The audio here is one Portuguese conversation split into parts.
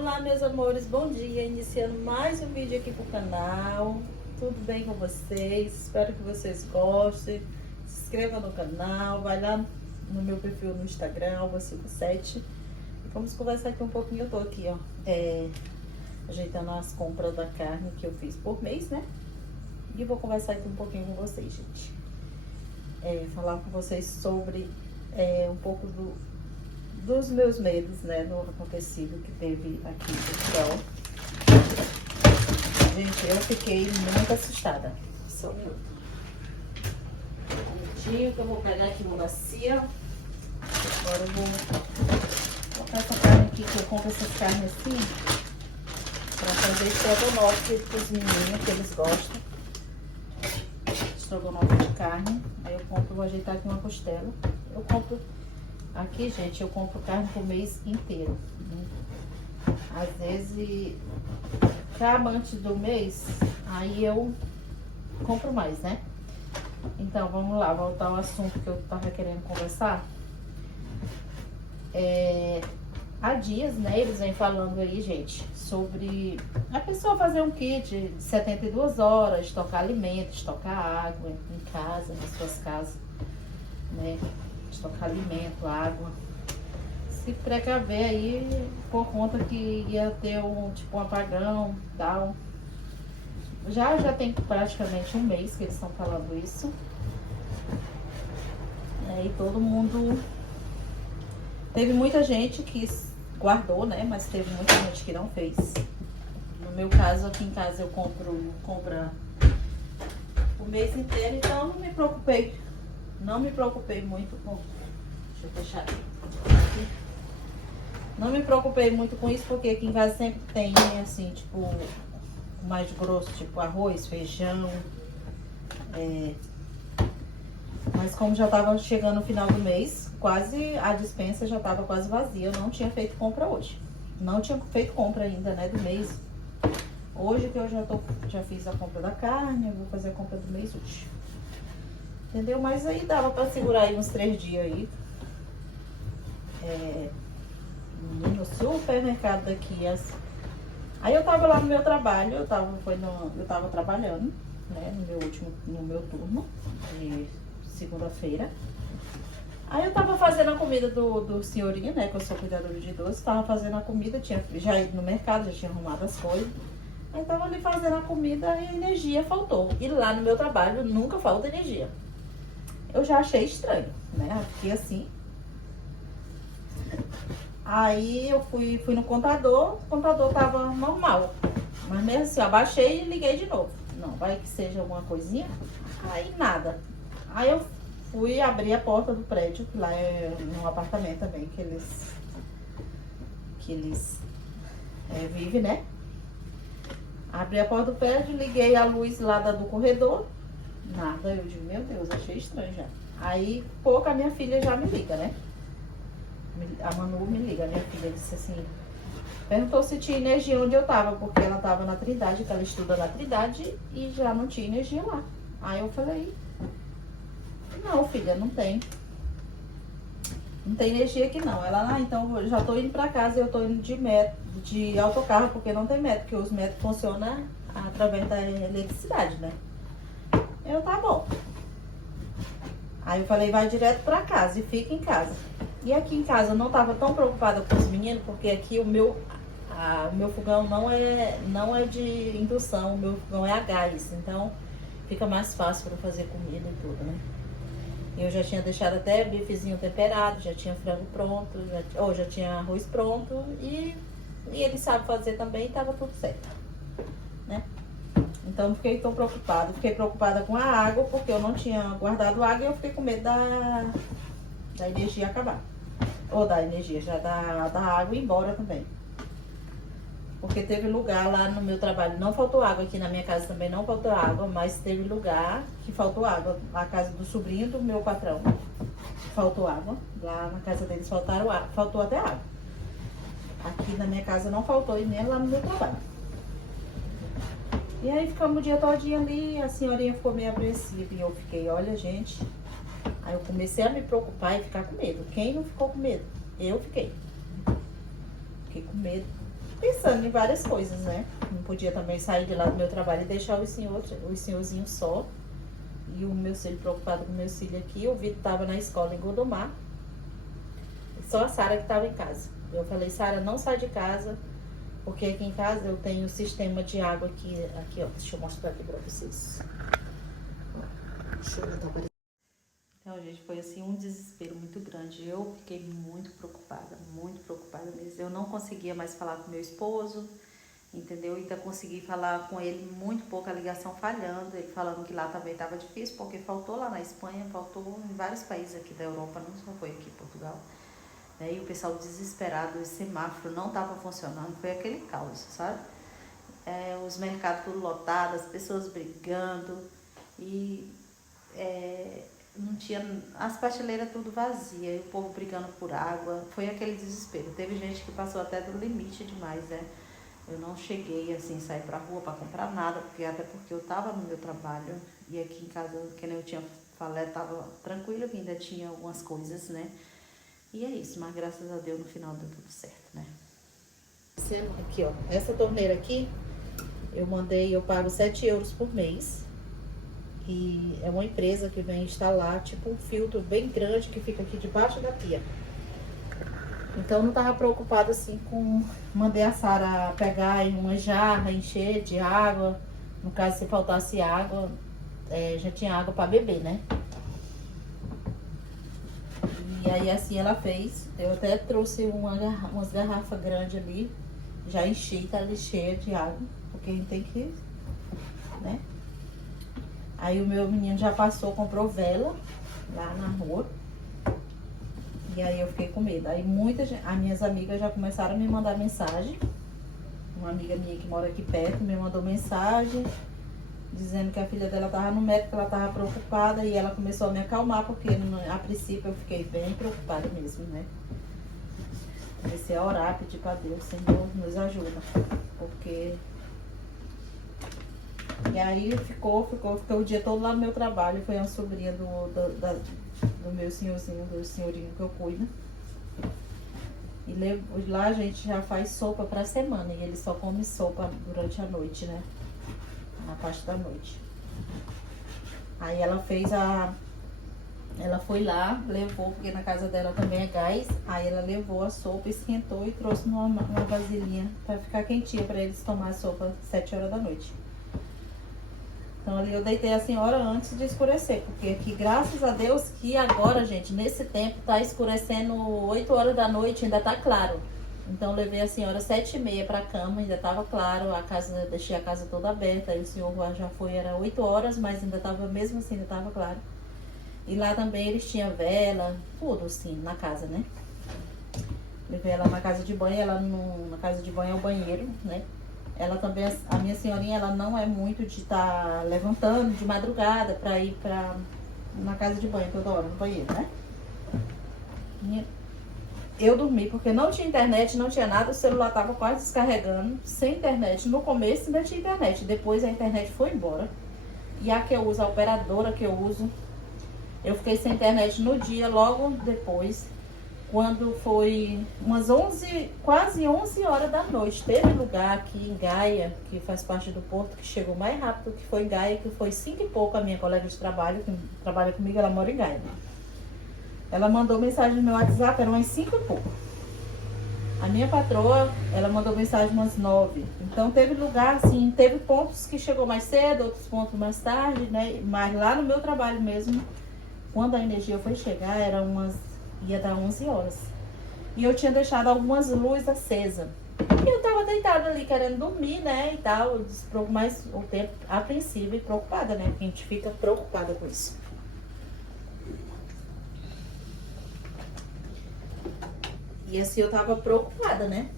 Olá, meus amores, bom dia. Iniciando mais um vídeo aqui pro canal. Tudo bem com vocês? Espero que vocês gostem. Se inscreva no canal, vai lá no meu perfil no Instagram, Alva57. E vamos conversar aqui um pouquinho. Eu tô aqui, ó, ajeitando as compras da carne que eu fiz por mês, né? E vou conversar aqui um pouquinho com vocês, gente. Falar com vocês sobre um pouco dos meus medos, né, no acontecido que teve aqui no céu. Gente, eu fiquei muito assustada. Só um minuto. Um minutinho que eu vou pegar aqui uma bacia. Agora eu vou colocar essa carne aqui, que eu compro essas carnes assim, pra fazer estrogonofe pros meninos, que eles gostam. Estrogonofe de carne. Aí eu compro, vou ajeitar aqui uma costela. Eu compro aqui, gente, eu compro carne pro mês inteiro, né? Às vezes, acaba antes do mês, aí eu compro mais, né? Então, vamos lá, voltar ao assunto que eu tava querendo conversar. Há dias, né, eles vêm falando aí, gente, sobre a pessoa fazer um kit de 72 horas, estocar alimentos, estocar água em casa, nas suas casas, né? Estocar alimento, água. Se precaver aí, por conta que ia ter um apagão, tal. Já tem praticamente um mês que eles estão falando isso. E todo mundo... Teve muita gente que guardou, né? Mas teve muita gente que não fez. No meu caso, aqui em casa eu compro o mês inteiro, então eu não me preocupei. Não me preocupei muito com... Deixa eu fechar aqui. Não me preocupei muito com isso, porque aqui em casa sempre tem, assim, tipo, mais grosso, tipo arroz, feijão. Mas como já tava chegando o final do mês, quase a despensa já tava quase vazia. Eu não tinha feito compra hoje. Não tinha feito compra ainda, né, do mês. Hoje que eu já fiz a compra da carne, eu vou fazer a compra do mês hoje. Entendeu? Mas aí dava pra segurar aí uns 3 dias aí. No supermercado daqui. Aí eu tava lá no meu trabalho, eu tava trabalhando, né, no meu turno de segunda-feira. Aí eu tava fazendo a comida do senhorinho, né, que eu sou cuidadora de idosos, tava fazendo a comida, tinha já ido no mercado, já tinha arrumado as coisas. Aí tava ali fazendo a comida e a energia faltou. E lá no meu trabalho nunca falta energia. Eu já achei estranho, né? Fiquei assim. Aí eu fui no contador, o contador tava normal. Mas mesmo assim, abaixei e liguei de novo. Não, vai que seja alguma coisinha. Aí nada. Aí eu fui abrir a porta do prédio, que lá é num apartamento também, que eles vivem, né? Abri a porta do prédio, liguei a luz lá do corredor. Nada, eu digo, meu Deus, achei estranho já. Aí, pouco a minha filha já me liga, né? A Manu me liga, minha filha disse assim, perguntou se tinha energia onde eu tava, porque ela tava na Trindade, que ela estuda na Trindade, e já não tinha energia lá. Aí eu falei, não, filha, não tem. Não tem energia aqui não. Ela, então eu já tô indo pra casa, eu tô indo de autocarro, porque não tem metro, porque os metros funcionam através da eletricidade, né? Eu, tá bom. Aí eu falei, vai direto pra casa e fica em casa. E aqui em casa eu não tava tão preocupada com os meninos, porque aqui o meu fogão não é de indução, o meu fogão é a gás. Então fica mais fácil pra fazer comida e tudo, né? Eu já tinha deixado até bifezinho temperado, já tinha frango pronto, já tinha arroz pronto e ele sabe fazer também e tava tudo certo, né? Então, fiquei tão preocupada. Fiquei preocupada com a água, porque eu não tinha guardado água e eu fiquei com medo da energia acabar. Ou da energia, já da água ir embora também. Porque teve lugar lá no meu trabalho, não faltou água. Aqui na minha casa também não faltou água, mas teve lugar que faltou água. Na casa do sobrinho do meu patrão, faltou água. Lá na casa deles faltou até água. Aqui na minha casa não faltou e nem lá no meu trabalho. E aí ficamos o dia todinho ali, a senhorinha ficou meio apreensiva e eu fiquei, olha gente, aí eu comecei a me preocupar e ficar com medo. Quem não ficou com medo? Eu fiquei. Fiquei com medo. pensando em várias coisas, né? Não podia também sair de lá do meu trabalho e deixar os senhorzinhos só. E o meu filho preocupado com o meu filho aqui. O Vitor estava na escola em Gondomar. Só a Sara que estava em casa. Eu falei, Sara, não sai de casa, porque aqui em casa eu tenho o sistema de água aqui, ó. Deixa eu mostrar aqui pra vocês. Deixa eu botar. Então, gente, foi assim um desespero muito grande. Eu fiquei muito preocupada mesmo. Eu não conseguia mais falar com meu esposo, entendeu? Então, consegui falar com ele muito pouco, a ligação falhando. Ele falando que lá também estava difícil, porque faltou lá na Espanha, faltou em vários países aqui da Europa, não só foi aqui em Portugal. E o pessoal desesperado, o semáforo não estava funcionando, foi aquele caos, sabe? Os mercados tudo lotados, as pessoas brigando e não tinha, as prateleiras tudo vazia, e o povo brigando por água, foi aquele desespero. Teve gente que passou até do limite demais, né? Eu não cheguei assim, sair pra rua para comprar nada, até porque eu tava no meu trabalho e aqui em casa, que nem eu tinha falado, tava tranquilo, que ainda tinha algumas coisas, né? E é isso, mas graças a Deus no final deu tudo certo, né? Aqui, ó, essa torneira aqui, eu pago 7 euros por mês. E é uma empresa que vem instalar, tipo, um filtro bem grande que fica aqui debaixo da pia. Então, eu não tava preocupada, assim, com... Mandei a Sara pegar em uma jarra, encher de água. No caso, se faltasse água, já tinha água pra beber, né? E aí, assim, ela fez. Eu até trouxe umas garrafas grandes ali. Já enchi, tá ali cheia de água. Porque a gente tem que, né? Aí o meu menino já passou, comprou vela lá na rua. E aí eu fiquei com medo. Aí as minhas amigas já começaram a me mandar mensagem. Uma amiga minha que mora aqui perto me mandou mensagem dizendo que a filha dela tava no médico, ela tava preocupada, e ela começou a me acalmar, porque a princípio eu fiquei bem preocupada mesmo, né? Comecei a orar, pedir pra Deus, Senhor, nos ajuda. Porque... E aí ficou o dia todo lá no meu trabalho. Foi uma sobrinha do meu senhorzinho, do senhorinho que eu cuido. E lá a gente já faz sopa pra semana. E ele só come sopa durante a noite, né? Na parte da noite. Aí ela foi lá, levou, porque na casa dela também é gás. Aí ela levou a sopa, esquentou e trouxe numa vasilhinha pra ficar quentinha, pra eles tomar a sopa às 7 horas da noite. Então ali eu deitei a senhora antes de escurecer, porque aqui, graças a Deus, que agora, gente, nesse tempo tá escurecendo 8 horas da noite, ainda tá claro. Então levei a senhora 7h30 pra cama, ainda tava claro, deixei a casa toda aberta. Aí o senhor já foi, era 8 horas, mas ainda tava, mesmo assim, ainda tava claro. E lá também eles tinham vela, tudo assim, na casa, né? Levei ela na casa de banho, na casa de banho é o banheiro, né? Ela também, a minha senhorinha, ela não é muito de estar levantando de madrugada pra ir na casa de banho toda hora, no banheiro, né? Eu dormi porque não tinha internet, não tinha nada, o celular tava quase descarregando, sem internet. No começo ainda tinha internet, depois a internet foi embora. E a que eu uso, a operadora que eu uso, eu fiquei sem internet no dia, logo depois. Quando foi umas 11, quase 11 horas da noite, teve lugar aqui em Gaia, que faz parte do Porto, que chegou mais rápido, que foi em Gaia, que foi 5 e pouco. A minha colega de trabalho, que trabalha comigo, ela mora em Gaia. Ela mandou mensagem no meu WhatsApp, eram umas 5 e pouco. A minha patroa, ela mandou mensagem umas 9. Então teve lugar, assim, teve pontos que chegou mais cedo, outros pontos mais tarde, né? Mas lá no meu trabalho mesmo, quando a energia foi chegar, ia dar 11 horas. E eu tinha deixado algumas luzes acesas. E eu tava deitada ali querendo dormir, né, e tal. Mas o tempo apreensiva e preocupada, né? Porque a gente fica preocupada com isso. E assim eu tava preocupada, né?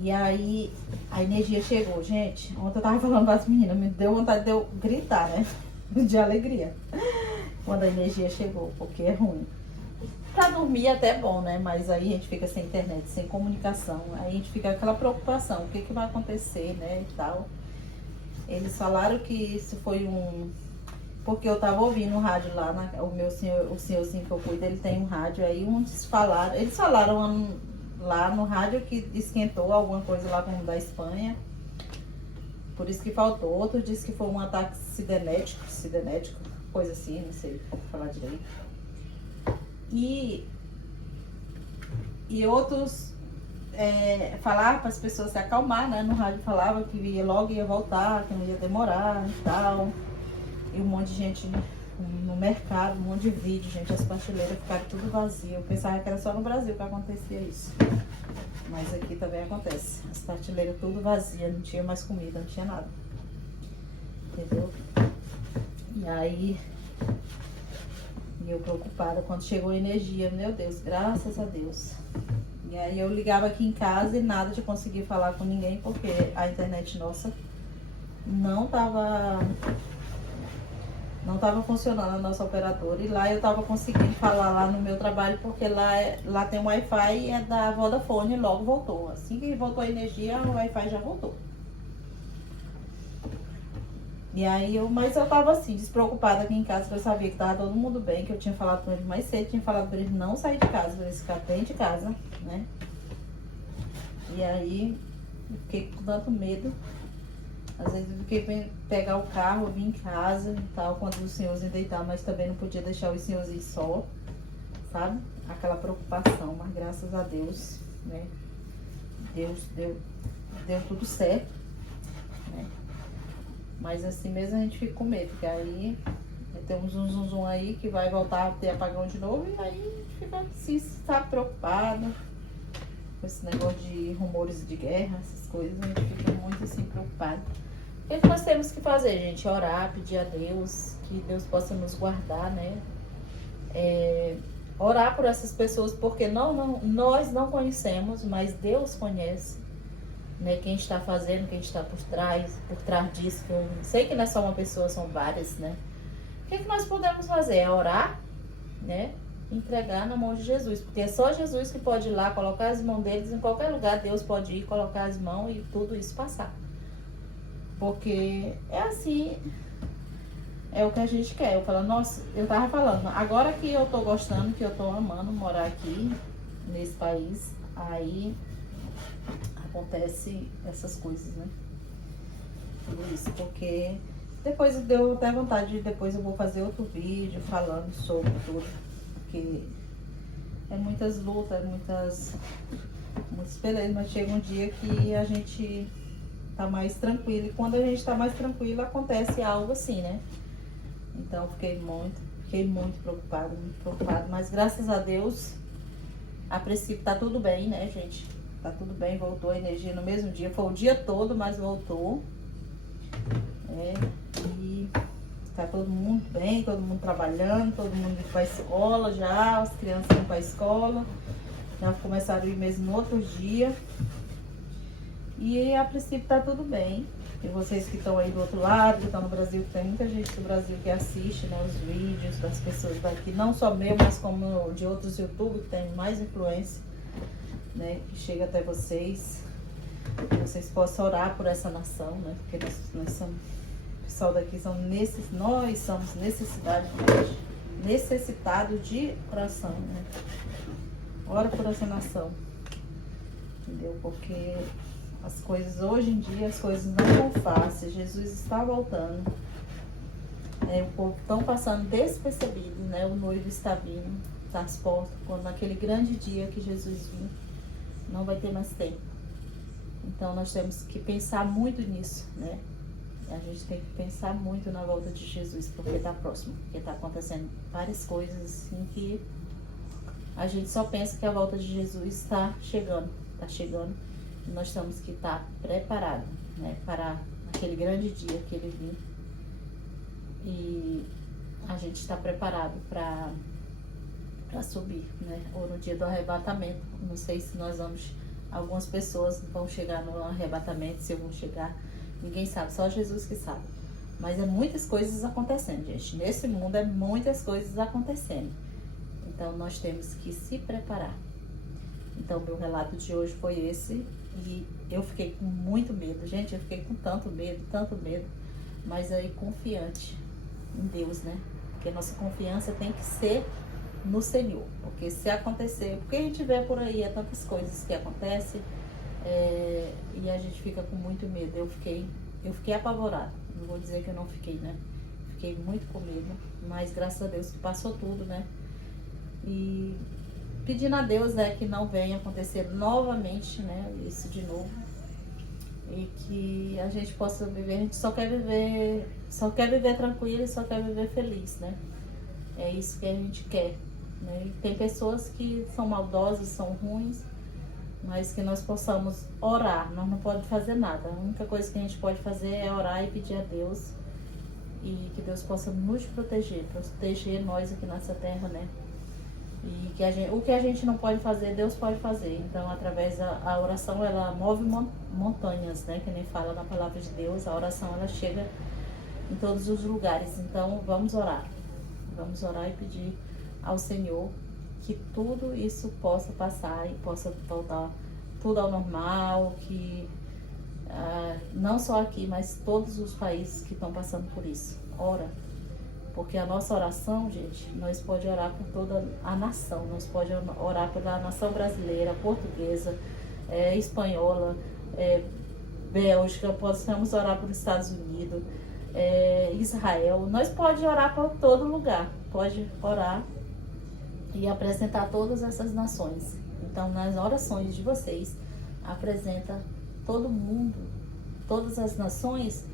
E aí a energia chegou, gente. Ontem eu tava falando com as meninas, me deu vontade de eu gritar, né? De alegria. Quando a energia chegou, porque é ruim. Pra dormir até é bom, né? Mas aí a gente fica sem internet, sem comunicação. Aí a gente fica com aquela preocupação, o que vai acontecer, né? E tal. Eles falaram que isso foi porque eu tava ouvindo o rádio lá, o senhorzinho que eu cuido, ele tem um rádio, aí eles falaram lá no rádio que esquentou alguma coisa lá como da Espanha. Por isso que faltou. Outro disse que foi um ataque cibernético, coisa assim, não sei falar direito. E outros falar para as pessoas se acalmar, né? No rádio falava que logo ia voltar, que não ia demorar e tal. E um monte de gente no mercado, um monte de vídeo, gente, as prateleiras ficaram tudo vazias. Eu pensava que era só no Brasil que acontecia isso. Mas aqui também acontece. As prateleiras tudo vazias, não tinha mais comida, não tinha nada. Entendeu? E aí, eu preocupada quando chegou a energia, meu Deus, graças a Deus. E aí eu ligava aqui em casa e nada de conseguir falar com ninguém, porque a internet nossa não tava funcionando, a nossa operadora. E lá eu tava conseguindo falar lá no meu trabalho, porque lá tem um Wi-Fi e é da Vodafone e logo voltou. Assim que voltou a energia, o Wi-Fi já voltou. E aí mas eu tava assim, despreocupada aqui em casa, porque eu sabia que tava todo mundo bem, que eu tinha falado com ele mais cedo, tinha falado pra ele não sair de casa, pra ele ficar dentro de casa, né? E aí eu fiquei com tanto medo. Às vezes eu fiquei pegar o carro, vir em casa e tal, quando os senhores iam deitar, mas também não podia deixar os senhores só, sabe? Aquela preocupação, mas graças a Deus, né? Deus deu tudo certo, né? Mas assim mesmo a gente fica com medo, porque aí tem um zum aí que vai voltar a ter apagão de novo e aí a gente fica assim, sabe, preocupado com esse negócio de rumores de guerra, essas coisas, a gente fica muito assim preocupado. O que nós temos que fazer, gente? Orar, pedir a Deus, que Deus possa nos guardar, né? Orar por essas pessoas, porque nós não conhecemos, mas Deus conhece, né? Quem está fazendo, quem está por trás disso. Que eu sei que não é só uma pessoa, são várias, né? O que nós podemos fazer? É orar, né? Entregar na mão de Jesus, porque é só Jesus que pode ir lá, colocar as mãos deles em qualquer lugar. Deus pode ir, colocar as mãos e tudo isso passar. Porque é assim, é o que a gente quer. Eu falo, nossa, eu tava falando, agora que eu tô gostando, que eu tô amando morar aqui nesse país, aí acontece essas coisas, né? Tudo isso, porque depois deu até vontade, depois eu vou fazer outro vídeo falando sobre tudo, porque é muitas lutas, muitas pelejas, mas chega um dia que a gente tá mais tranquilo, e quando a gente tá mais tranquilo acontece algo assim, né? Então fiquei muito preocupada, mas graças a Deus, a princípio tá tudo bem, né, gente? Tá tudo bem, voltou a energia no mesmo dia, foi o dia todo, mas voltou. E tá todo mundo bem, todo mundo trabalhando, todo mundo indo pra escola já, as crianças indo pra escola, já começaram a ir mesmo no outro dia. E a princípio tá tudo bem. E vocês que estão aí do outro lado, que estão no Brasil, que tem muita gente do Brasil que assiste, né, os vídeos das pessoas daqui, não só meu, mas como de outros youtubers que tem mais influência, né, que chega até vocês. Que vocês possam orar por essa nação, né, porque nós somos, o pessoal daqui nós somos necessitados de oração, né. Ora por essa nação, entendeu? Porque as coisas, hoje em dia, as coisas não são fáceis. Jesus está voltando. O povo estão passando despercebido, né? O noivo está vindo, está às portas. Quando naquele grande dia que Jesus vir, não vai ter mais tempo. Então nós temos que pensar muito nisso, né? A gente tem que pensar muito na volta de Jesus, porque está próximo. Porque está acontecendo várias coisas assim que a gente só pensa que a volta de Jesus está chegando. Está chegando. E nós temos que estar preparados, né, para aquele grande dia que ele vir. E a gente está preparado para subir, né? Ou no dia do arrebatamento. Não sei se nós vamos, algumas pessoas vão chegar no arrebatamento, se eu vou chegar, ninguém sabe, só Jesus que sabe. Mas é muitas coisas acontecendo, gente. Nesse mundo é muitas coisas acontecendo. Então nós temos que se preparar. Então meu relato de hoje foi esse. E eu fiquei com muito medo, gente, eu fiquei com tanto medo, mas aí confiante em Deus, né? Porque a nossa confiança tem que ser no Senhor. Porque se acontecer, porque a gente vê por aí, é tantas coisas que acontecem, e a gente fica com muito medo. Eu fiquei apavorada. Não vou dizer que eu não fiquei, né? Fiquei muito com medo, mas graças a Deus que passou tudo, né? E pedindo a Deus, né, que não venha acontecer novamente, né, isso de novo. E que a gente possa viver, a gente só quer viver tranquilo e só quer viver feliz, né? É isso que a gente quer, né? E tem pessoas que são maldosas, são ruins, mas que nós possamos orar. Nós não podemos fazer nada. A única coisa que a gente pode fazer é orar e pedir a Deus, e que Deus possa nos proteger nós aqui nessa terra, né? E que o que a gente não pode fazer, Deus pode fazer. Então, através da oração, ela move montanhas, né? Que nem fala na palavra de Deus. A oração, ela chega em todos os lugares. Então, vamos orar. Vamos orar e pedir ao Senhor que tudo isso possa passar e possa voltar tudo ao normal. Que não só aqui, mas todos os países que estão passando por isso. Ora. Porque a nossa oração, gente, nós podemos orar por toda a nação. Nós podemos orar pela nação brasileira, portuguesa, espanhola, Bélgica. Podemos orar por Estados Unidos, Israel. Nós podemos orar por todo lugar. Pode orar e apresentar todas essas nações. Então, nas orações de vocês, apresenta todo mundo, todas as nações,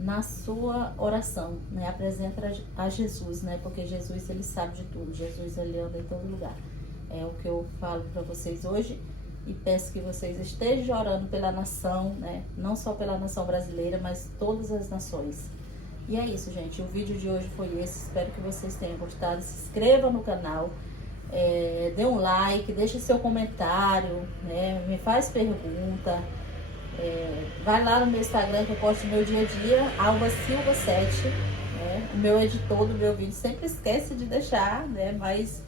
na sua oração, né? Apresenta a Jesus, né? Porque Jesus, ele sabe de tudo. Jesus, ele anda em todo lugar. É o que eu falo para vocês hoje, e peço que vocês estejam orando pela nação, né? Não só pela nação brasileira, mas todas as nações. E é isso, gente. O vídeo de hoje foi esse. Espero que vocês tenham gostado. Se inscreva no canal, dê um like, deixe seu comentário, né? Me faz pergunta. Vai lá no meu Instagram, que eu posto meu dia a dia, albasilva7, né? O meu editor do meu vídeo sempre esquece de deixar, né? Mas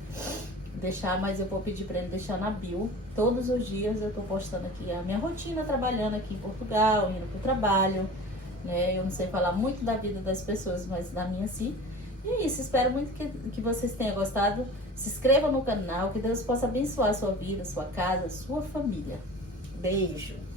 eu vou pedir para ele deixar na bio. Todos os dias eu tô postando aqui a minha rotina trabalhando aqui em Portugal, indo pro trabalho, né? Eu não sei falar muito da vida das pessoas, mas da minha sim. E é isso, espero muito que vocês tenham gostado. Se inscreva no canal, que Deus possa abençoar a sua vida, sua casa, sua família. Beijo!